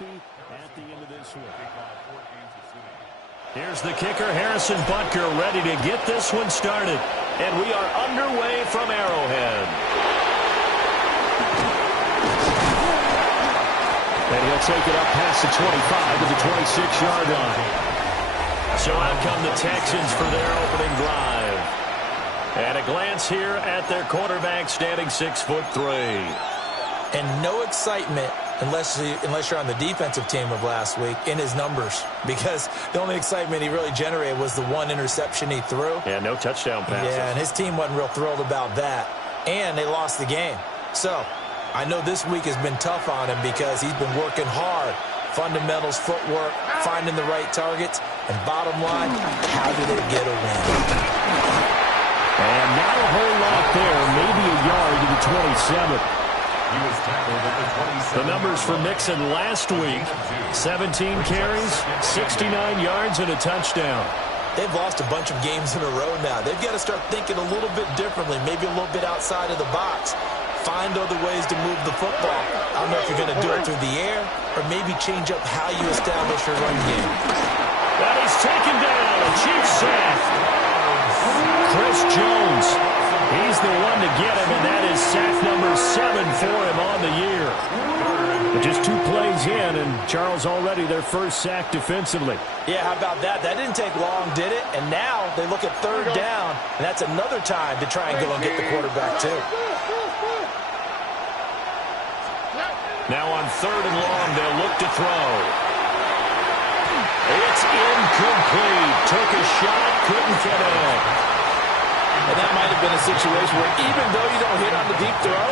happy at the end of this one. Here's the kicker, Harrison Butker, ready to get this one started. And we are underway from Arrowhead. And he'll take it up past the 25 to the 26-yard line. So out come the Texans for their opening drive. And a glance here at their quarterback, standing 6'3". And no excitement unless you're on the defensive team of last week in his numbers, because the only excitement he really generated was the one interception he threw. Yeah, no touchdown passes. Yeah, and his team wasn't real thrilled about that. And they lost the game. So I know this week has been tough on him because he's been working hard. Fundamentals, footwork, finding the right targets. And bottom line, how do they get a win? And not a whole lot there, maybe a yard to the 27. He was tackled at the 27. The numbers for Mixon last week: 17 carries, 69 yards, and a touchdown. They've lost a bunch of games in a row now. They've got to start thinking a little bit differently, maybe a little bit outside of the box. Find other ways to move the football. I don't know if you're going to do it through the air or maybe change up how you establish your run game. But he's taken down. A cheap sack. Chris Jones. He's the one to get him, and that is sack number 7 for him on the year. But just 2 plays in, and Charles already their first sack defensively. Yeah, how about that? That didn't take long, did it? And now they look at 3rd down, and that's another time to try and go and get the quarterback too. Now on 3rd and long, they'll look to throw. It's incomplete. Took a shot, couldn't get it. And that might have been a situation where even though you don't hit on the deep throw,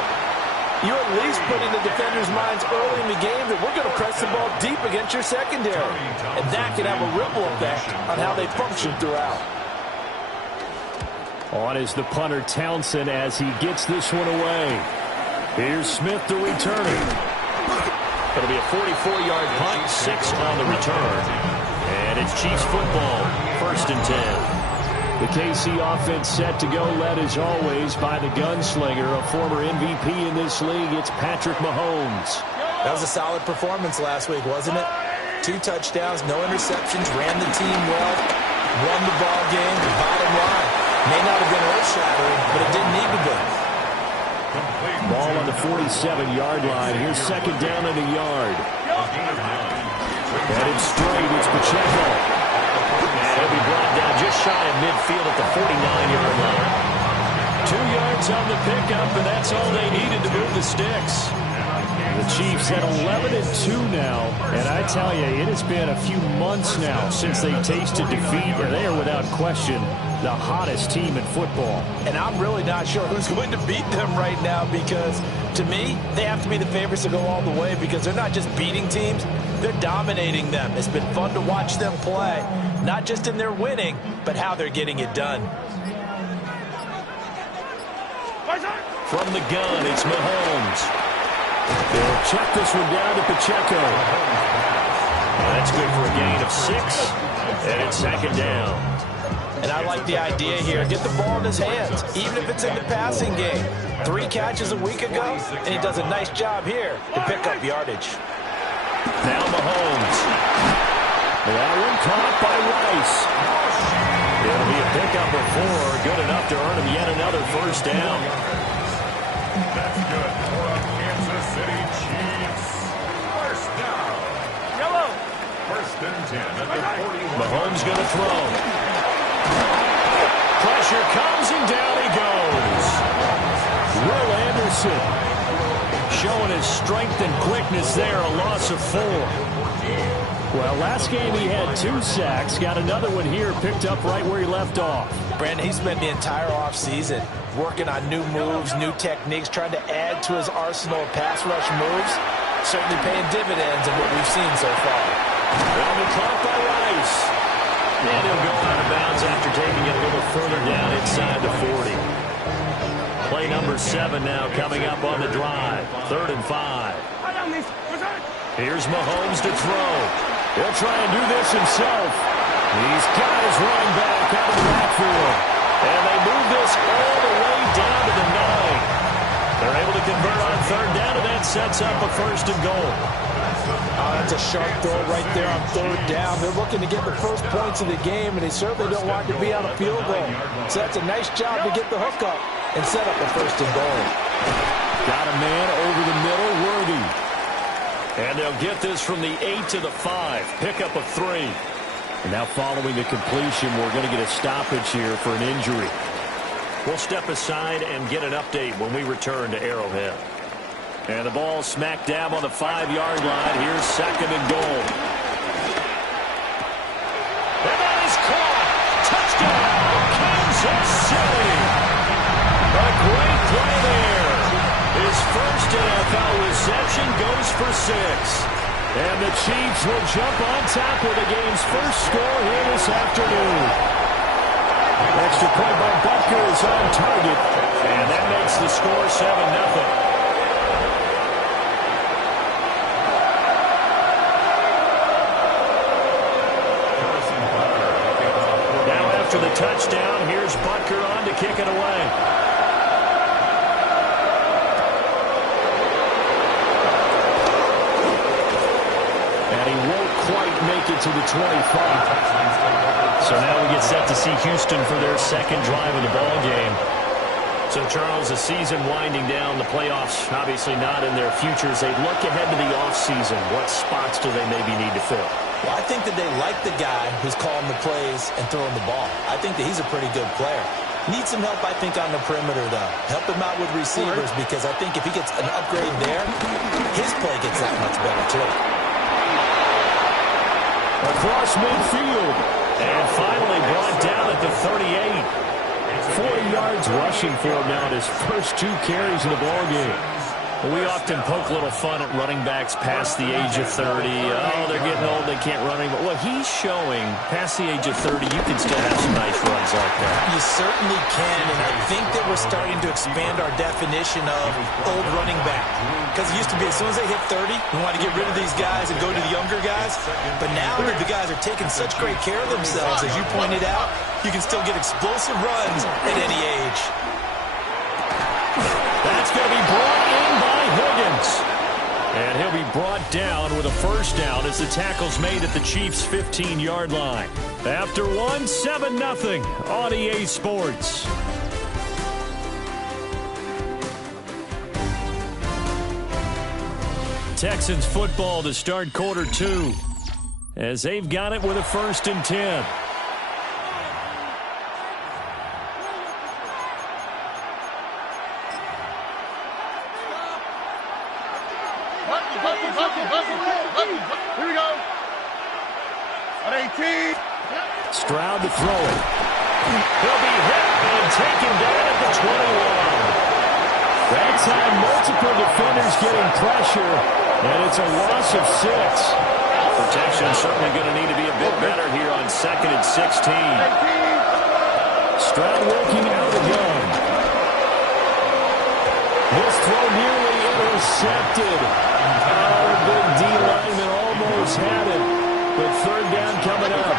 you at least put in the defenders' minds early in the game that we're going to press the ball deep against your secondary. And that can have a ripple effect on how they function throughout. On is the punter Townsend as he gets this one away. Here's Smith, the returner. It'll be a 44-yard punt, 6 on the return. And it's Chiefs football, 1st and 10. The KC offense set to go, led as always by the gunslinger, a former MVP in this league. It's Patrick Mahomes. That was a solid performance last week, wasn't it? 2 touchdowns, no interceptions, ran the team well, won the ball game. The bottom line may not have been earth-shattering, but it didn't need to be. Ball on the 47-yard line. Here's 2nd down and a yard. Headed straight, it's Pacheco. And he'll be brought down just shy of midfield at the 49-yard line. 2 yards on the pickup, and that's all they needed to move the sticks. The Chiefs at 11-2 now, and I tell you, it has been a few months now since they tasted defeat, and they are without question the hottest team in football. And I'm really not sure who's going to beat them right now because, to me, they have to be the favorites to go all the way because they're not just beating teams, they're dominating them. It's been fun to watch them play, not just in their winning, but how they're getting it done. From the gun, it's Mahomes. They'll check this one down to Pacheco. That's good for a gain of 6, and it's 2nd down. And I like the idea here. Get the ball in his hands, even if it's in the passing game. 3 catches a week ago, and he does a nice job here to pick up yardage. Now Mahomes. That one caught by Rice. It'll be a pickup of 4, good enough to earn him yet another 1st down. That's good for a Kansas City Chiefs. 1st down. Yellow. 1st and 10 at the 41. Mahomes going to throw. Pressure comes and down he goes. Will Anderson showing his strength and quickness there, a loss of 4. Well, last game he had 2 sacks, got another one here, picked up right where he left off. Brandon, he spent the entire offseason working on new moves, new techniques, trying to add to his arsenal of pass rush moves. Certainly paying dividends in what we've seen so far. Well, the caught by Rice. And he'll go out of bounds after taking it a little further down inside the 40. Play number 7 now coming up on the drive. 3rd and 5. Here's Mahomes to throw. He'll try and do this himself. He's got his running back out of the backfield. And they move this all the way down to the 9. They're able to convert on 3rd down, and that sets up a 1st and goal. That's a sharp throw right there on third down. They're looking to get the first points of the game, and they certainly don't want to be on a field goal. So that's a nice job to get the hook up and set up the first and goal. Got a man over the middle, Worthy. And they'll get this from the 8 to the 5. Pickup of 3. And now following the completion, we're going to get a stoppage here for an injury. We'll step aside and get an update when we return to Arrowhead. And the ball smack dab on the 5-yard line. Here's second and goal. And that is caught. Touchdown, Kansas City. A great play there. His first NFL reception goes for 6. And the Chiefs will jump on top with the game's first score here this afternoon. Extra point by Butker is on target. And that makes the score 7-0. After the touchdown, here's Butker on to kick it away. And he won't quite make it to the 25. So now we get set to see Houston for their second drive of the ball game. So, Charles, the season winding down, the playoffs obviously not in their futures. They look ahead to the offseason. What spots do they maybe need to fill? Well, I think that they like the guy who's calling the plays and throwing the ball. I think that he's a pretty good player. Needs some help, I think, on the perimeter, though. Help him out with receivers, because I think if he gets an upgrade there, his play gets that much better, too. Across midfield. And finally brought down at the 38. 40 yards rushing for him now in his first 2 carries in the ballgame. We often poke a little fun at running backs past the age of 30. Oh, they're getting old, they can't run anymore. Well, he's showing past the age of 30, you can still have some nice runs like that. You certainly can, and I think that we're starting to expand our definition of old running back. Because it used to be as soon as they hit 30, we want to get rid of these guys and go to the younger guys. But now that the guys are taking such great care of themselves, as you pointed out, you can still get explosive runs at any age. That's going to be brought in by Higgins. And he'll be brought down with a first down as the tackle's made at the Chiefs' 15-yard line. After 1, 7-0 on EA Sports. Texans football to start quarter 2 as they've got it with a 1st and 10. Here we go. At 18. Stroud to throw it. He'll be hit and taken down at the 21. That time, multiple defenders getting pressure, and it's a loss of 6. Protection certainly going to need to be a bit better here on 2nd and 16. Stroud working out of the gun. This throw nearly intercepted. Oh, big D lineman almost had it, but 3rd down coming up.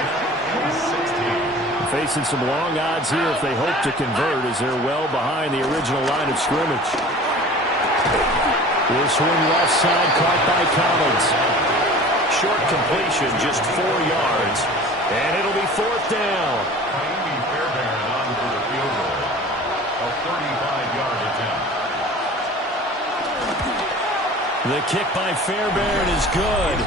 Facing some long odds here if they hope to convert, as they're well behind the original line of scrimmage. Will swing left side, caught by Collins. Short completion, just 4 yards, and it'll be 4th down. Fairbairn on for the field goal. A 35-yard attempt. The kick by Fairbairn is good.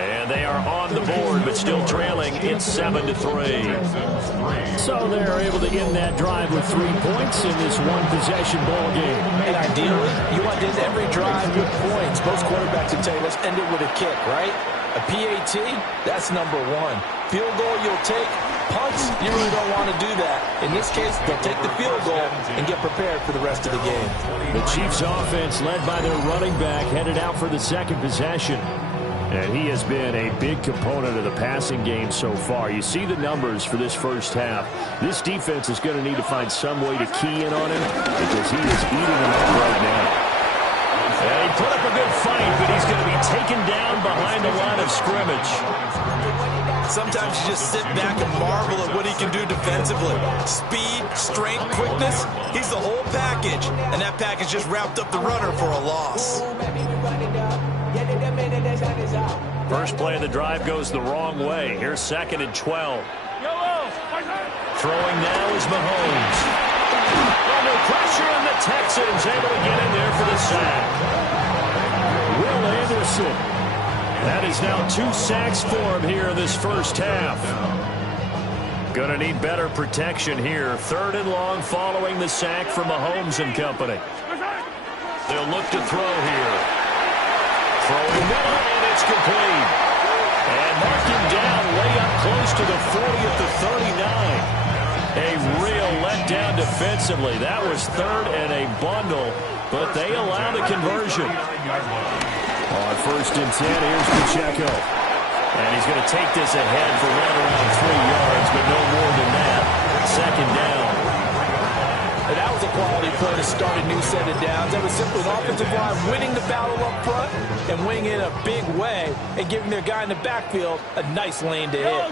And they are on the board, but still trailing. It's 7-3. So they're able to end that drive with 3 points in this one-possession ball game. And ideally, you want to end every drive with points. Most quarterbacks would tell you, let's end it with a kick, right? A PAT, that's number 1. Field goal you'll take. Punts, you really don't want to do that. In this case, they'll take the field goal and get prepared for the rest of the game. The Chiefs offense, led by their running back, headed out for the 2nd possession. And he has been a big component of the passing game so far. You see the numbers for this first half. This defense is going to need to find some way to key in on him because he is eating them up right now. And he put up a good fight, but he's going to be taken down behind the line of scrimmage. Sometimes you just sit back and marvel at what he can do defensively. Speed, strength, quickness, he's the whole package. And that package just wrapped up the runner for a loss. First play of the drive goes the wrong way. Here's 2nd and 12. Throwing now is Mahomes. Under pressure, and the Texans able to get in there for the sack. Will Anderson. That is now 2 sacks for him here in this first half. Going to need better protection here. 3rd and long following the sack from Mahomes and company. They'll look to throw here. Throwing middle, and it's complete. And mark him down way up close to the 40 at the 39. A real letdown defensively. That was 3rd and a bundle, but they allow the conversion. On 1st and 10, here's Pacheco. And he's going to take this ahead for right around 3 yards, but no more than that. 2nd down. And that was a quality play to start a new set of downs. That was simply an offensive line winning the battle up front and winning in a big way and giving their guy in the backfield a nice lane to hit.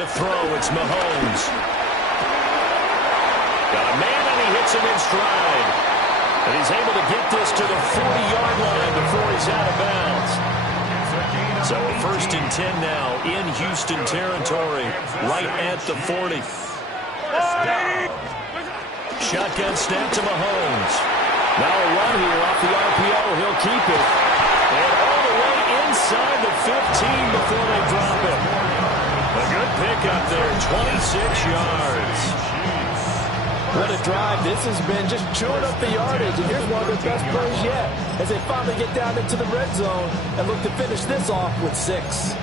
To throw, it's Mahomes. Got a man, and he hits him in stride. And he's able to get this to the 40-yard line before he's out of bounds. So 1st and 10 now in Houston territory, right at the 40. Shotgun snap to Mahomes. Now a run here off the RPO. He'll keep it. And all the way inside the 15 before they drop it. A good pickup there, 26 yards. What a drive this has been, just chewing up the yardage. And here's one of their best plays yet as they finally get down into the red zone and look to finish this off with 6.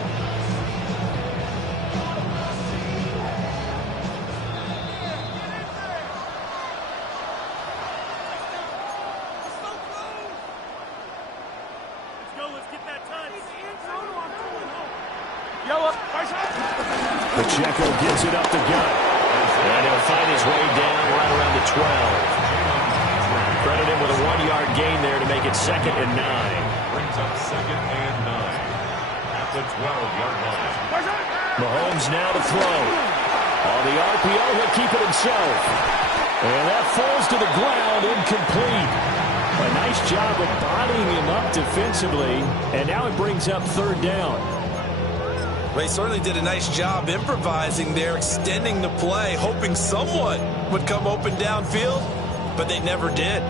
Pacheco gives it up the gut. And he'll find his way down right around the 12. Credit him with a 1-yard gain there to make it 2nd and 9. Brings up 2nd and 9 at the 12-yard line. Mahomes now to throw. On the RPO, he'll keep it himself. And that falls to the ground, incomplete. A nice job of bodying him up defensively. And now it brings up 3rd down. They certainly did a nice job improvising there, extending the play, hoping someone would come open downfield, but they never did.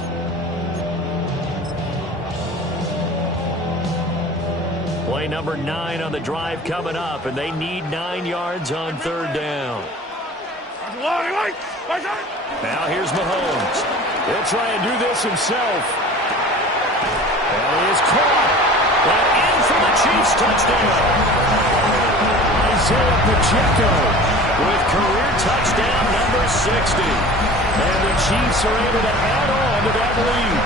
Play number 9 on the drive coming up, and they need 9 yards on 3rd down. Now here's Mahomes. He'll try and do this himself. And he is caught. And in for the Chiefs touchdown. Isaiah Pacheco with career touchdown number 60. And the Chiefs are able to add on to that lead.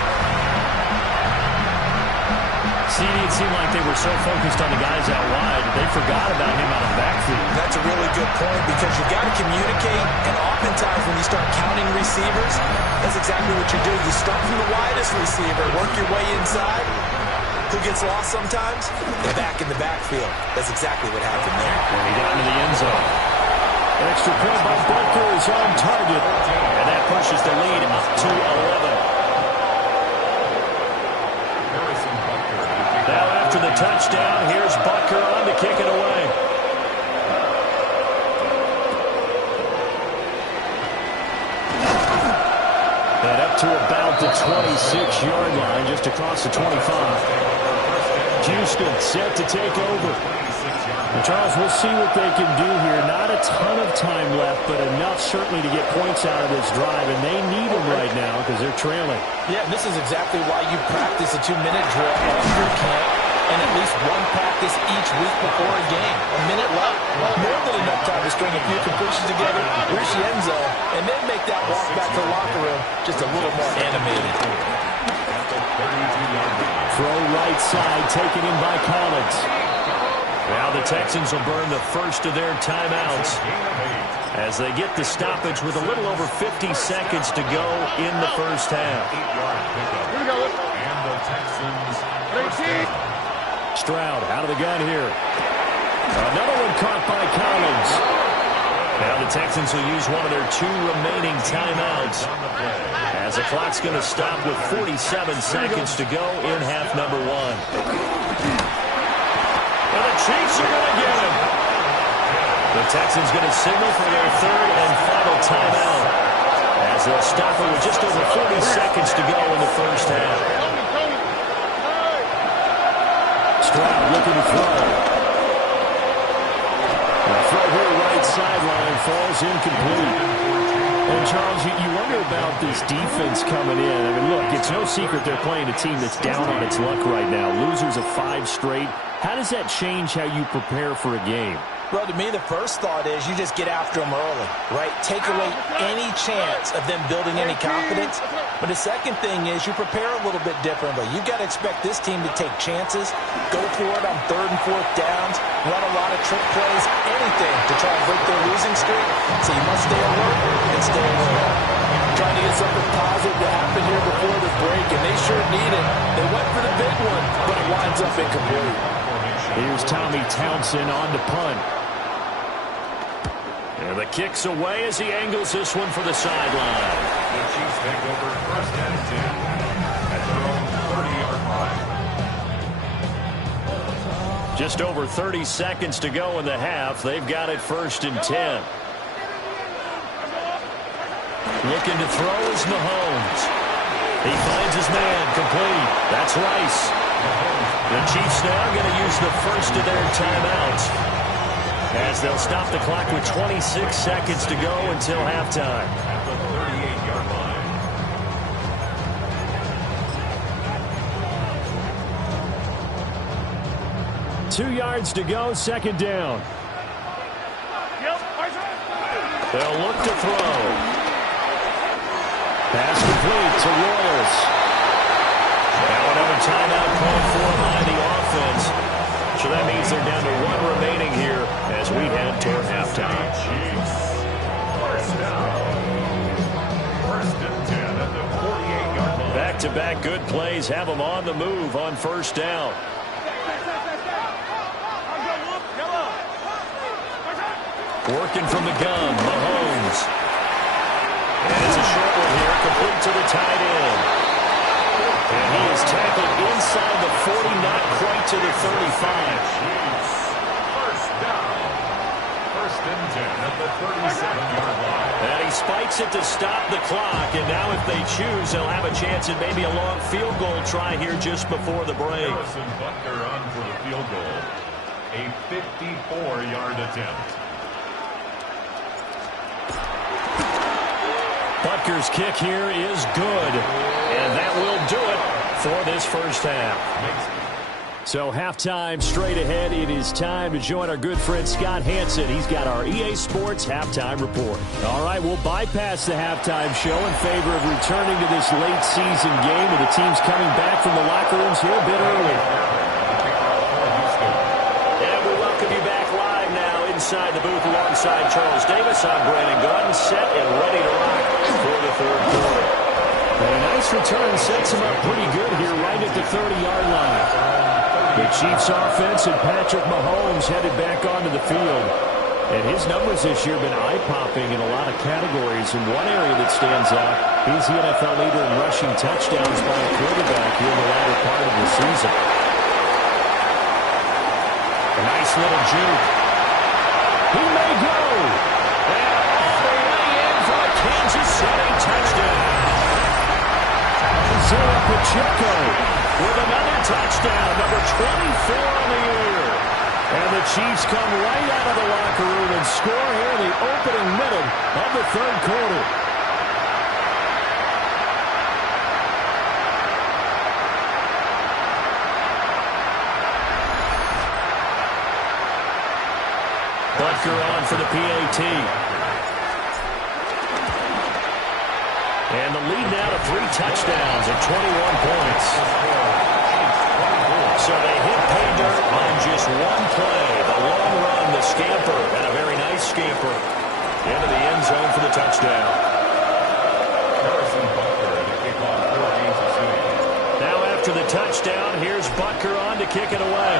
See, it seemed like they were so focused on the guys out wide that they forgot about him out of the backfield. That's a really good point because you got to communicate, and oftentimes when you start counting receivers, that's exactly what you do. You start from the widest receiver, work your way inside. Who gets lost sometimes? And back in the backfield. That's exactly what happened there. And he got into the end zone. Extra point by Butker is on target. And that pushes the lead up to 11. Now after the touchdown, here's Butker on to kick it away. And up to about the 26-yard line, just across the 25. Houston set to take over. And Charles, we'll see what they can do here. Not a ton of time left, but enough certainly to get points out of this drive, and they need them right now because they're trailing. Yeah, this is exactly why you practice a 2-minute drill all through camp and at least one practice each week before a game. A minute left, more than enough time to string a few completions together, reach the end zone, and then make that walk back to the locker room just a little more animated. Throw right side, taken in by Collins. Now the Texans will burn the first of their timeouts as they get the stoppage with a little over 50 seconds to go in the first half. Here we go. And the Texans. Stroud out of the gun here. Another one caught by Collins. Now the Texans will use one of their 2 remaining timeouts as the clock's going to stop with 47 seconds to go in half number 1. The Texans going to signal for their third and final timeout as they'll stop it with just over 40 seconds to go in the first half. Stroud looking to throw. The throw here right sideline falls incomplete. And, Charles, you wonder about this defense coming in. I mean, look, it's no secret they're playing a team that's down on its luck right now. Losers of 5 straight. How does that change how you prepare for a game? Well, to me, the first thought is you just get after them early, right? Take away any chance of them building any confidence. But the second thing is you prepare a little bit differently. You've got to expect this team to take chances, go for it on 3rd and 4th downs, run a lot of trick plays, anything to try and break their losing streak. So you must stay alert and stay alert. Trying to get something positive to happen here before the break, and they sure need it. They went for the big one, but it winds up incomplete. Here's Tommy Townsend on to punt. And the kick's away as he angles this one for the sideline. The Chiefs take over 1st and 10 at their own 30-yard line. Just over 30 seconds to go in the half. They've got it 1st and 10. Looking to throw is Mahomes. He finds his man, complete. That's Rice. The Chiefs now going to use the first of their timeouts as they'll stop the clock with 26 seconds to go until halftime. At the 38-yard line. 2 yards to go, 2nd down. They'll look to throw. Pass complete to Royals. Now another timeout called for by the offense. So that means they're down to 1 remaining here as we head toward halftime. Chiefs. 1st down. 1st and 10 at the 48-yard line. Back-to-back good plays have them on the move on 1st down. Working from the gun, Mahomes. And it's a short one here, complete to the tight end. And he is tackled inside the 40, not quite to the 35. Chiefs. 1st down. 1st and 10 at the 37-yard line. And he spikes it to stop the clock. And now if they choose, they'll have a chance at maybe a long field goal try here just before the break. Harrison Butker on for the field goal. A 54-yard attempt. Butker's kick here is good. And that will do it for this first half. So halftime straight ahead. It is time to join our good friend Scott Hanson. He's got our EA Sports Halftime Report. All right, we'll bypass the halftime show in favor of returning to this late season game with the teams coming back from the locker rooms here a bit early. And we welcome you back live now inside the booth alongside Charles Davis. I'm Brandon Gaudin, set and ready to rock for the 3rd quarter. And a nice return sets him up pretty good here right at the 30-yard line. The Chiefs offense and Patrick Mahomes headed back onto the field. And his numbers this year have been eye-popping in a lot of categories. And one area that stands out, he's the NFL leader in rushing touchdowns by a quarterback here in the latter part of the season. A nice little juke. He may go. And off the way in for a Kansas City touchdown. Isaiah Pacheco with another touchdown, number 24 on the year. And the Chiefs come right out of the locker room and score here in the opening minute of the 3rd quarter. Butker on for the PAT. And the lead now to 3 touchdowns at 21 points. So they hit pay dirt on just one play. The long run, the scamper, and a very nice scamper into the end zone for the touchdown. Harrison Butker to kick off for Kansas City. Now after the touchdown, here's Butker on to kick it away.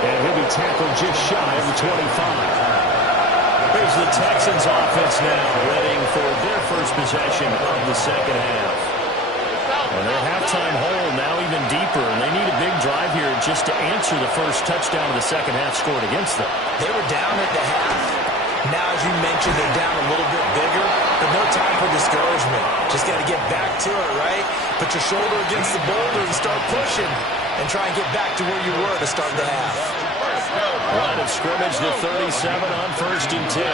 And he'll be tackled just shy of the 25. Here's the Texans offense now, readying for their first possession of the second half. And their halftime hole now even deeper, and they need a big drive here just to answer the first touchdown of the second half scored against them. They were down at the half. Now, as you mentioned, they're down a little bit bigger, but no time for discouragement. Just got to get back to it, right? Put your shoulder against the boulder and start pushing, and try and get back to where you were to start the half. Line of scrimmage to 37 on 1st and 10.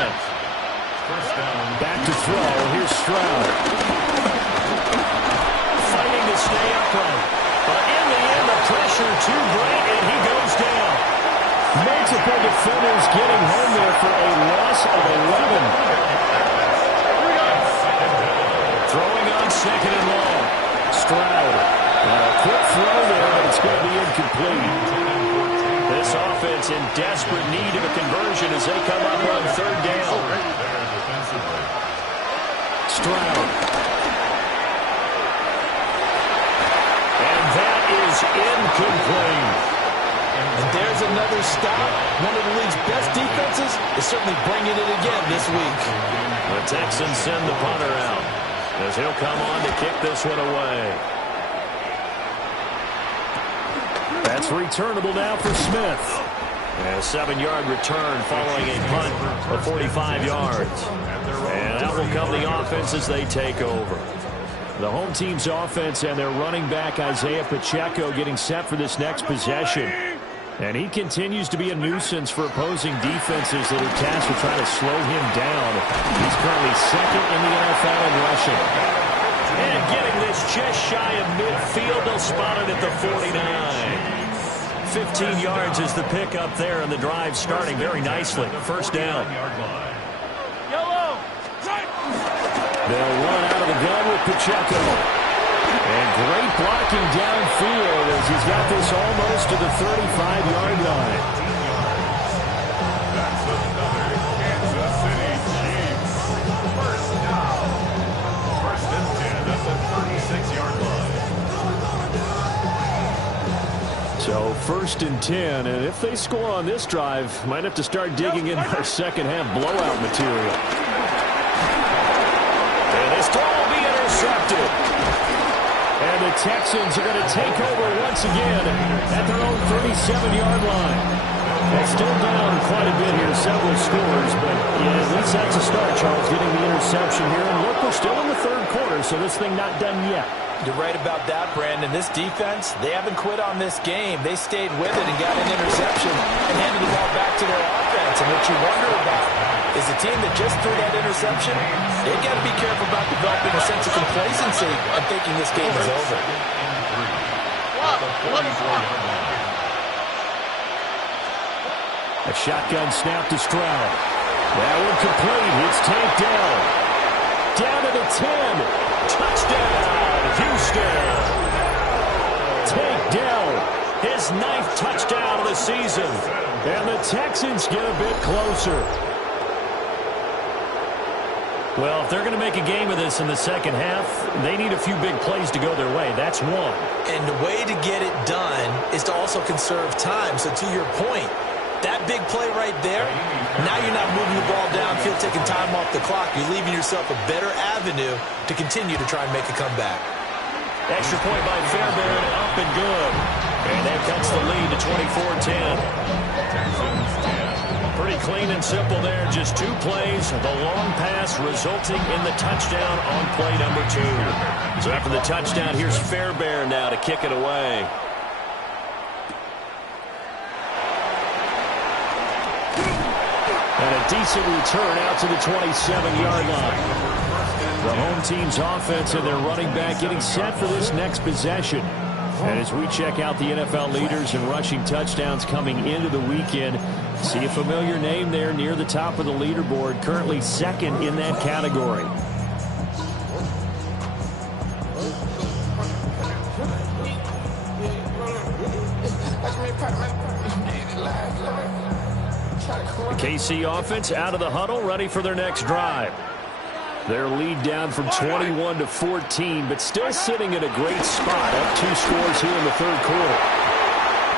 Back to throw. Here's Stroud. Fighting to stay upright. But in the end, the pressure too great, and he goes down. Multiple defenders getting home there for a loss of 11. Throwing on 2nd and long. Stroud. A quick throw there, but it's going to be incomplete. This offense in desperate need of a conversion as they come up on 3rd down. Stroud. And that is incomplete. And there's another stop. One of the league's best defenses is certainly bringing it again this week. The Texans send the punter out as he'll come on to kick this one away. That's returnable now for Smith. And a 7-yard return following a punt of 45 yards. And out will come the offense as they take over. The home team's offense and their running back Isaiah Pacheco getting set for this next possession. And he continues to be a nuisance for opposing defenses that are tasked with trying to slow him down. He's currently 2nd in the NFL in rushing. And getting this just shy of midfield, they'll spot it at the 49. 15 yards is the pickup there, and the drive starting very nicely. 1st down. They'll run out of the gun with Pacheco. And great blocking downfield as he's got this almost to the 35-yard line. That's another Kansas City Chiefs. 1st down. 1st and 10 at the 36-yard line. So 1st and 10, and if they score on this drive, might have to start digging in our second half blowout material. And this throw will be intercepted. And the Texans are going to take over once again at their own 37-yard line. They're still down quite a bit here, several scores, but yeah, at least that's a start, Charles, getting the interception here. And look, we're still in the 3rd quarter, so this thing not done yet. You're right about that, Brandon. This defense, they haven't quit on this game. They stayed with it and got an interception and handed the ball back to their offense. And what you wonder about is the team that just threw that interception, they got to be careful about developing a sense of complacency and thinking this game is over. A shotgun snap to Stroud. That one complete. It's tanked down. Down to the 10. Touchdown, Houston. Tank Dell, his 9th touchdown of the season. And the Texans get a bit closer. Well, if they're going to make a game of this in the second half, they need a few big plays to go their way. That's one. And the way to get it done is to also conserve time. So to your point, that big play right there, now you're not moving the ball downfield, taking time off the clock. You're leaving yourself a better avenue to continue to try and make a comeback. Extra point by Fairbairn, up and good. And that cuts the lead to 24-10. Pretty clean and simple there. Just 2 plays. The long pass resulting in the touchdown on play number 2. So after the touchdown, here's Fairbairn now to kick it away. And a decent return out to the 27-yard line. The home team's offense and their running back getting set for this next possession. And as we check out the NFL leaders in rushing touchdowns coming into the weekend, see a familiar name there near the top of the leaderboard, currently 2nd in that category. The KC offense out of the huddle, ready for their next drive. Their lead down from 21 to 14, but still sitting in a great spot. Up 2 scores here in the 3rd quarter.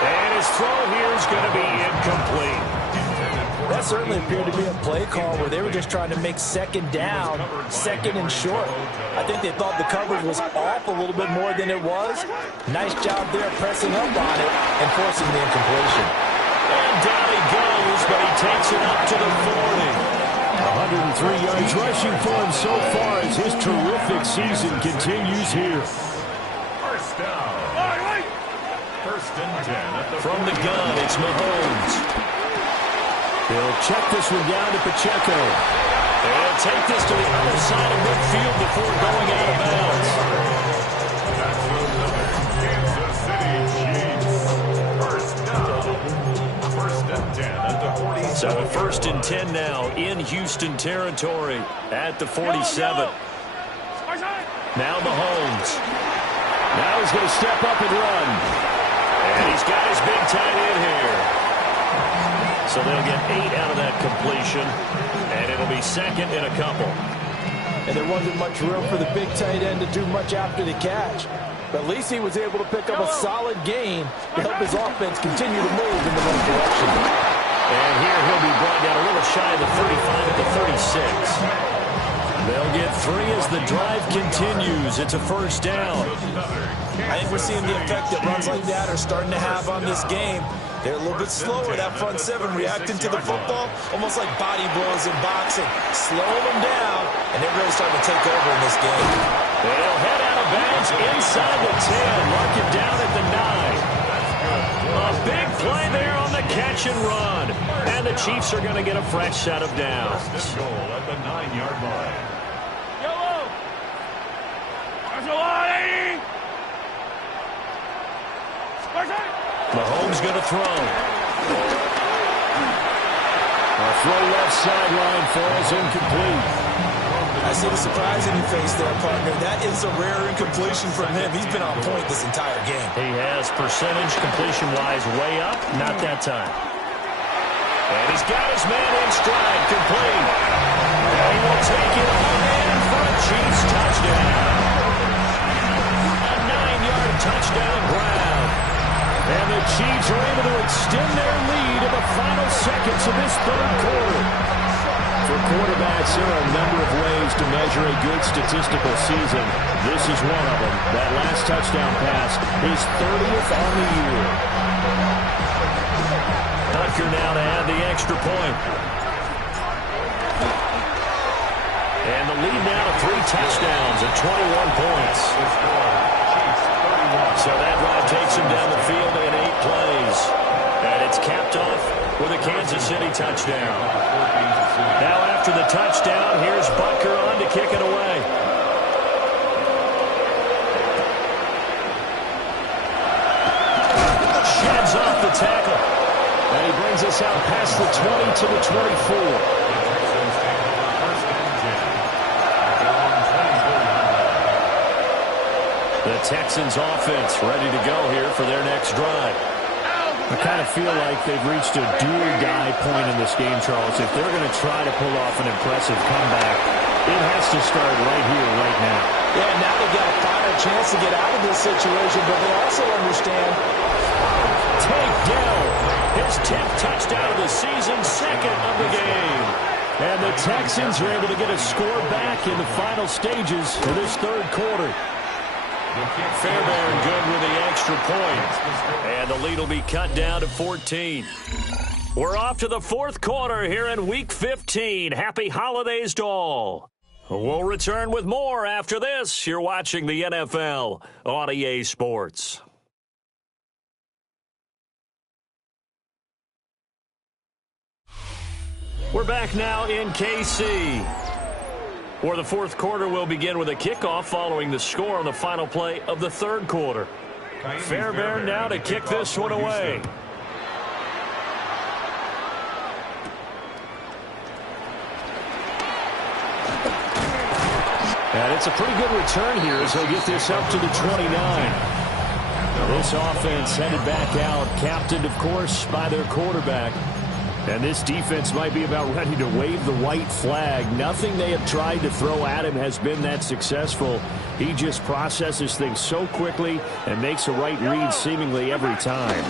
And his throw here is going to be incomplete. That certainly appeared to be a play call where they were just trying to make second down, second and short. I think they thought the coverage was off a little bit more than it was. Nice job there pressing up on it and forcing the incompletion. And down he goes, but he takes it up to the 40. 103 yards rushing for him so far as his terrific season continues here. First down. First and 10. From the gun, it's Mahomes. They'll check this one down to Pacheco. They'll take this to the other side of midfield before going out of bounds. That's another Kansas City Chiefs. First down. First and 10 at the 47. So first and 10 now in Houston territory at the 47. Now Mahomes. Now he's going to step up and run. And he's got his big tight end here. So they'll get 8 out of that completion. And it'll be second and a couple. And there wasn't much room for the big tight end to do much after the catch. But at least he was able to pick up a solid gain to help his offense continue to move in the right direction. And here he'll be brought down a little shy of the 35 at the 36. They'll get 3 as the drive continues. It's a first down. I think we're seeing the effect that runs like that are starting to have on this game. They're a little bit slower, that front seven, reacting to the football, almost like body blows in boxing. Slowing them down, and they're really starting to take over in this game. They'll head out of bounds inside the 10. Mark it down at the 9. A big play there on the catch and run. And the Chiefs are going to get a fresh set of downs. First and goal at the 9-yard line. Mahomes going to throw. A throw left sideline falls incomplete. I see the surprise in your face there, partner. That is a rare incompletion from him. He's been on point this entire game. He has percentage completion-wise way up. Not that time. And he's got his man in stride, complete. And he will take it on in for a Chiefs touchdown. A 9-yard touchdown ground. And the Chiefs are able to extend their lead in the final seconds of this third quarter. For quarterbacks, there are a number of ways to measure a good statistical season. This is one of them. That last touchdown pass, his 30th on the year. Butker now to add the extra point. And the lead now to 3 touchdowns at 21 points. So that drive takes him down the field in 8 plays. And it's capped off with a Kansas City touchdown. Now after the touchdown, here's Butker on to kick it away. Sheds off the tackle. And he brings us out past the 20 to the 24. The Texans offense ready to go here for their next drive. I kind of feel like they've reached a do-or-die point in this game, Charles. If they're going to try to pull off an impressive comeback, it has to start right here, right now. Yeah, now they've got a final chance to get out of this situation, but they also understand. Takedown. His 10th touchdown of the season, second of the game. And the Texans are able to get a score back in the final stages of this third quarter. Fairbairn good with the extra point. And the lead will be cut down to 14. We're off to the fourth quarter here in Week 15. Happy holidays to all. We'll return with more after this. You're watching the NFL on EA Sports. We're back now in KC, where the fourth quarter will begin with a kickoff following the score on the final play of the third quarter. Fairbairn now to kick this one away. And it's a pretty good return here as he'll get this up to the 29. This offense headed back out, captained, of course, by their quarterback. And this defense might be about ready to wave the white flag. Nothing they have tried to throw at him has been that successful. He just processes things so quickly and makes a right read seemingly every time.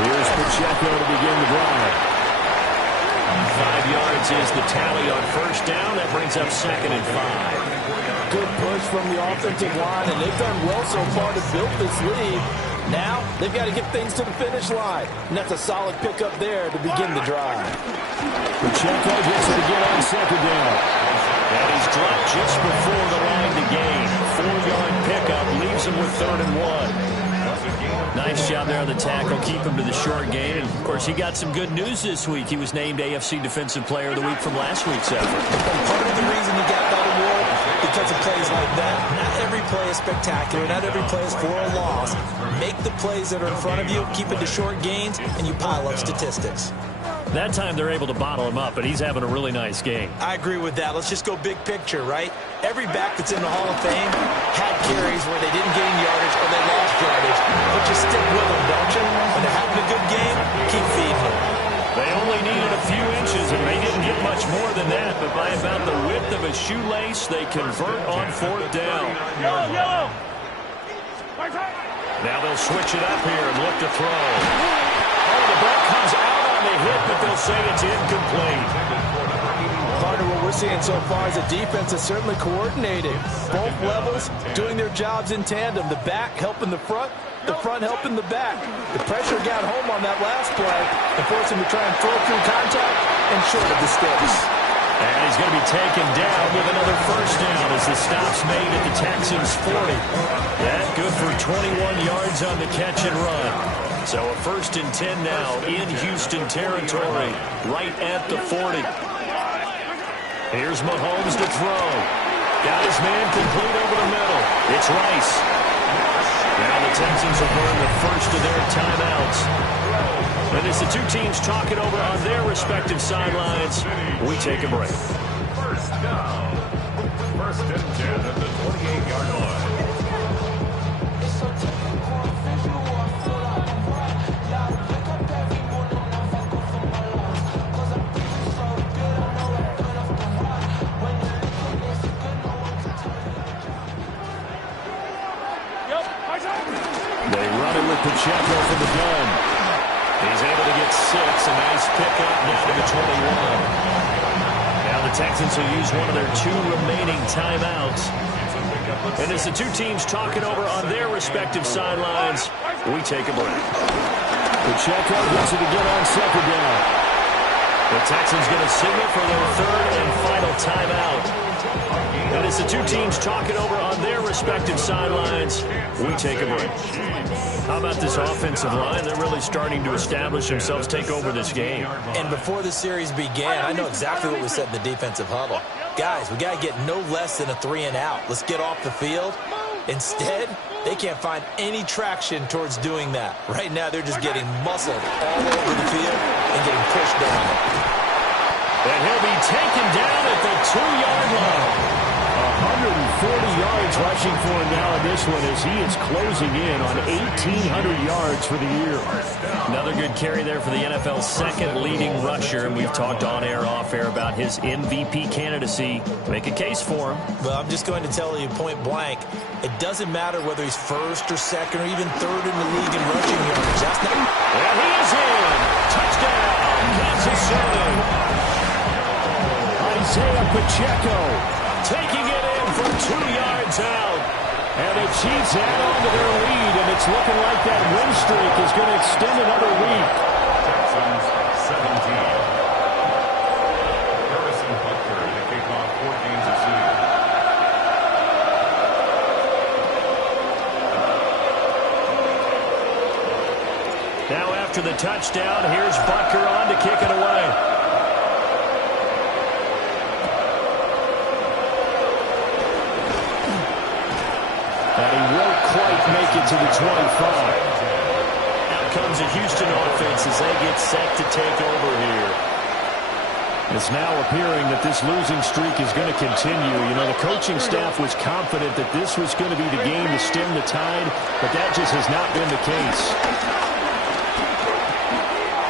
Here's Pacheco to begin the drive. yards is the tally on first down. That brings up 2nd and 5. Good push from the offensive line, and they've done well so far to build this lead. Now, they've got to get things to the finish line. And that's a solid pickup there to begin the drive. Pacheco gets it again on 2nd down. And he's dropped just before the line to gain. 4-yard pickup leaves him with 3rd and 1. Nice job there on the tackle. Keep him to the short gain. And, of course, he got some good news this week. He was named AFC Defensive Player of the Week from last week's effort. And part of the reason he got that award, because of plays like that. Not every play is spectacular. Not every play is for a loss. Make the plays that are in front of you, keep it to short gains, and you pile up statistics. That time they're able to bottle him up, but he's having a really nice game. I agree with that. Let's just go big picture, right? Every back that's in the Hall of Fame had carries where they didn't gain yardage or they lost yardage. But you stick with them, don't you? When they're having a good game, keep feeding them. They only needed a few inches, and they didn't get much more than that. But by about the width of a shoelace, they convert on 4th down. Yellow. Now they'll switch it up here and look to throw. Oh, the ball comes out on the hit, but they'll say it's incomplete. Partner, what we're seeing so far is the defense is certainly coordinated. Both levels doing their jobs in tandem. The back helping the front helping the back. The pressure got home on that last play and forced him to try and throw through contact and short of the sticks. And he's going to be taken down with another first down as the stop's made at the Texans' 40. That good for 21 yards on the catch and run. So a 1st and 10 now in Houston territory, right at the 40. Here's Mahomes to throw. Got his man complete over the middle. It's Rice. Now the Texans will burn the first of their timeouts. And as the two teams talk it over on their respective sidelines, we take a break. First down. 1st and 10 at the 28-yard line. They run it with Pacheco for the gun. He's able to get 6. A nice pickup now to the 21. Now the Texans will use one of their 2 remaining timeouts. And as the two teams talk it over on their respective sidelines, we take a break. Pacheco gets it again on 2nd down. The Texans going to signal for their 3rd and final timeout. And as the two teams talk it over on their respective sidelines, we take a break. How about this offensive line? They're really starting to establish themselves, take over this game. And before the series began, I know exactly what we said in the defensive huddle. Guys, we got to get no less than a 3 and out. Let's get off the field. Instead, they can't find any traction towards doing that. Right now, they're just getting muscled all over the field and getting pushed down. And he'll be taken down at the 2-yard line. 140 yards rushing for him now in this one as he is closing in on 1,800 yards for the year. Another good carry there for the NFL's 2nd leading rusher, and we've talked on air, off air about his MVP candidacy. Make a case for him. Well, I'm just going to tell you point blank, it doesn't matter whether he's 1st or 2nd or even 3rd in the league in rushing yards. That's not... And he is in. Touchdown, Kansas City. Isaiah Pacheco taking it in for 2 yards out. And the Chiefs add on to their lead, and it's looking like that win streak is going to extend another week. Texans 17. Harrison Butker to kick off 4 games of season. Now after the touchdown, here's Butker on to kick it away. And he won't quite make it to the 25. Out comes a Houston offense as they get set to take over here. It's now appearing that this losing streak is going to continue. You know, the coaching staff was confident that this was going to be the game to stem the tide, but that just has not been the case.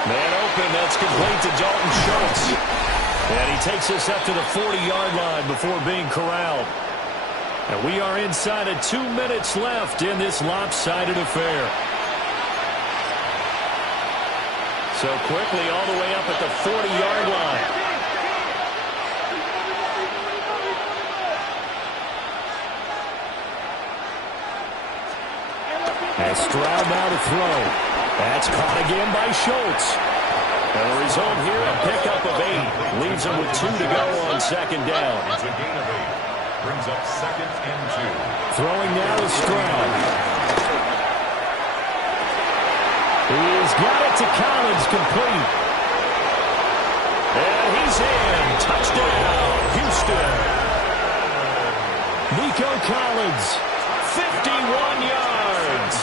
Man open, that's complete to Dalton Schultz. And he takes us up to the 40-yard line before being corralled. And we are inside of 2 minutes left in this lopsided affair. So quickly all the way up at the 40-yard line. And Stroud now to throw. That's caught again by Schultz. And the result here, a pickup of 8. Leaves him with 2 to go on second down. It's a gain of 8. Brings up 2nd and 2. Throwing now to Stroud. He's got it to Collins, complete. And he's in. Touchdown, Houston. Nico Collins, 51 yards.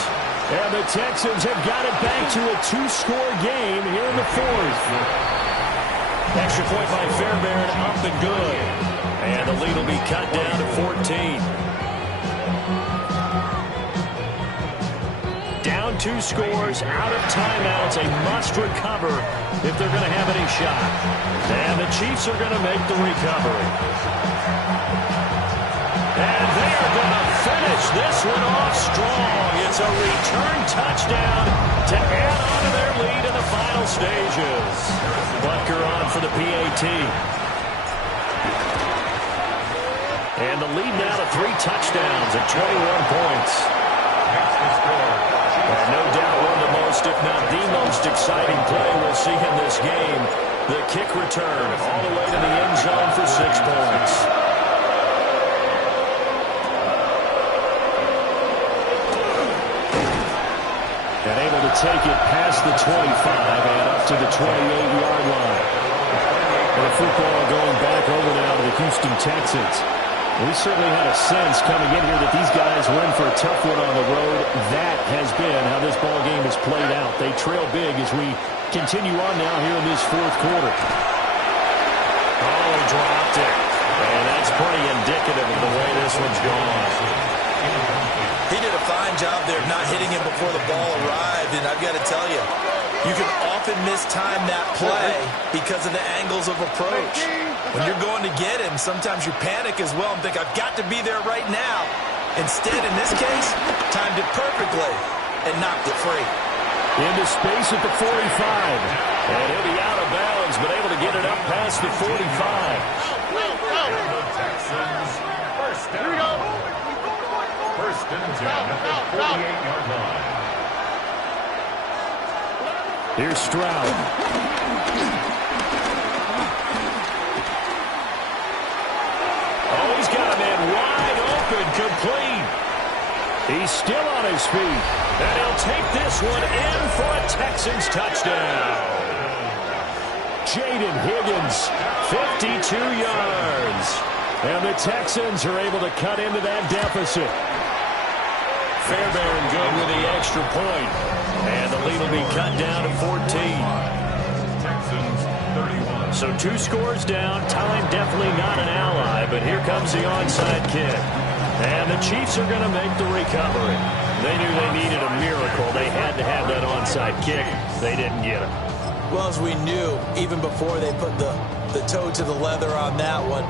And the Texans have got it back to a 2-score game here in the 4th. Extra point by Fairbairn, up and good. And the lead will be cut down to 14. Down 2 scores, out of timeouts, a must recover if they're going to have any shot. And the Chiefs are going to make the recovery. And they are going to finish this one off strong. It's a return touchdown to add on to their lead in the final stages. Butker on for the PAT. And the lead now to 3 touchdowns at 21 points. And no doubt one of the most, if not the most exciting play we'll see in this game. The kick return all the way to the end zone for 6 points. And able to take it past the 25 and up to the 28-yard line. And the football going back over now to the Houston Texans. We certainly had a sense coming in here that these guys were in for a tough one on the road. That has been how this ball game has played out. They trail big as we continue on now here in this 4th quarter. Oh, he dropped it. And that's pretty indicative of the way this one's gone. He did a fine job there of not hitting him before the ball arrived, and I've got to tell you, you can often mistime that play because of the angles of approach. When you're going to get him, sometimes you panic as well and think, I've got to be there right now. Instead, in this case, timed it perfectly and knocked it free. Into space at the 45. And he'll be out of bounds, but able to get it up past the 45. The Texans, first down. First and 10 at the 48-yard line. Here's Stroud. Oh, he's got a man wide open, complete. He's still on his feet. And he'll take this one in for a Texans touchdown. Jaden Higgins, 52 yards. And the Texans are able to cut into that deficit. Fairbairn good with the extra point. And the lead will be cut down to 14. Texans 31. So 2 scores down. Time definitely not an ally, but here comes the onside kick. And the Chiefs are going to make the recovery. They knew they needed a miracle. They had to have that onside kick. They didn't get it. Well, as we knew, even before they put the toe to the leather on that one,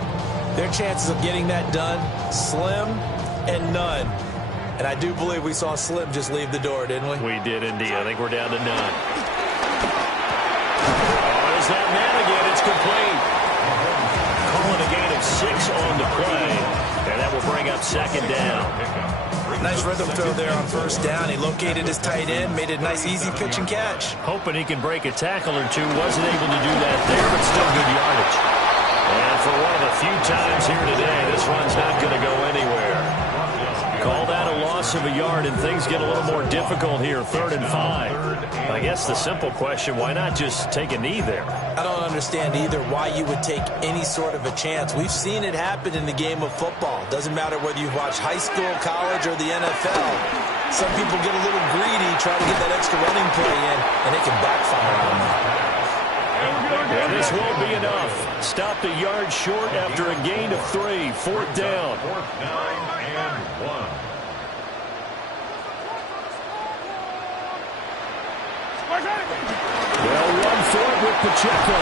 their chances of getting that done, slim and none. And I do believe we saw Slim just leave the door, didn't we? We did indeed. I think we're down to none. Oh, there's that man again. It's complete. Calling a gain of 6 on the play. And that will bring up second down. Nice rhythm throw there on first down. He located his tight end, made it a nice easy pitch and catch. Hoping he can break a tackle or two. Wasn't able to do that there, but still good yardage. And for one of the few times here today, this run's not going to go anywhere. Call that a loss of a yard, and things get a little more difficult here. 3rd and 5. I guess the simple question, why not just take a knee there? I don't understand either why you would take any sort of a chance. We've seen it happen in the game of football. Doesn't matter whether you watch high school, college, or the NFL. Some people get a little greedy, try to get that extra running play in, and it can backfire on them. And this won't be enough. Stopped a yard short after a gain of 3. 4th down. 4th down and 1. They'll run for it with Pacheco.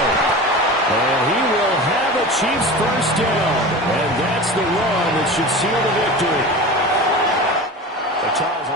And he will have a Chiefs first down. And that's the run that should seal the victory. The Charles